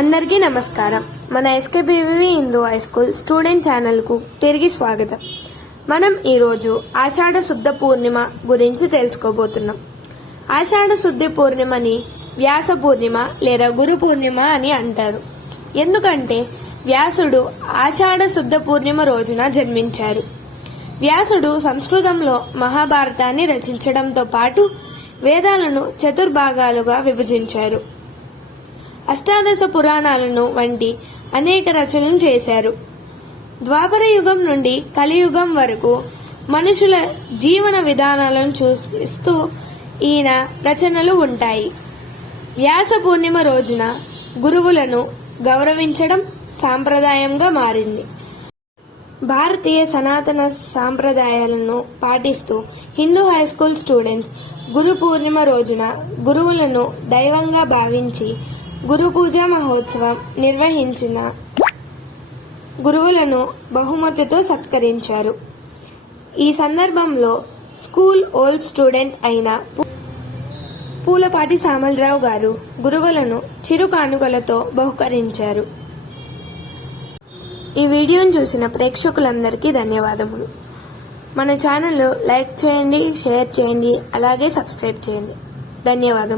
అందరికీ నమస్కారం. మన ఎస్కేబీవీ హిందూ హై స్కూల్ స్టూడెంట్ ఛానల్కు తిరిగి స్వాగతం. మనం ఈరోజు ఆషాఢ శుద్ధ పూర్ణిమ గురించి తెలుసుకోబోతున్నాం. ఆషాఢ శుద్ధ పూర్ణిమని వ్యాస పూర్ణిమ లేదా గురు పూర్ణిమ అని అంటారు. ఎందుకంటే వ్యాసుడు ఆషాఢ శుద్ధ పూర్ణిమ రోజున జన్మించారు. వ్యాసుడు సంస్కృతంలో మహాభారతాన్ని రచించడంతో పాటు వేదాలను చతుర్భాగాలుగా విభజించారు. అష్టాదశ పురాణాలను వంటి అనేక రచనలు చేశారు. ద్వాపర యుగం నుండి కలియుగం వరకు మనుషుల జీవన విధానాలను చూస్తూ ఈయన రచనలు ఉంటాయి. వ్యాస పూర్ణిమ రోజున గురువులను గౌరవించడం సాంప్రదాయంగా మారింది. భారతీయ సనాతన సాంప్రదాయాలను పాటిస్తూ Hindu high school students Guru Purnima రోజున గురువులను దైవంగా భావించి గురు పూజా మహోత్సవం నిర్వహించిన గురువులను బహుమతితో సత్కరించారు. ఈ సందర్భంలో స్కూల్ ఓల్డ్ స్టూడెంట్ అయిన పూలపాటి సామలరావు గారు గురువులను చిరు కానుకలతో బహుకరించారు. ఈ వీడియోను చూసిన ప్రేక్షకులందరికీ ధన్యవాదములు. మన ఛానల్ లైక్ చేయండి, షేర్ చేయండి, అలాగే సబ్స్క్రైబ్ చేయండి. ధన్యవాదములు.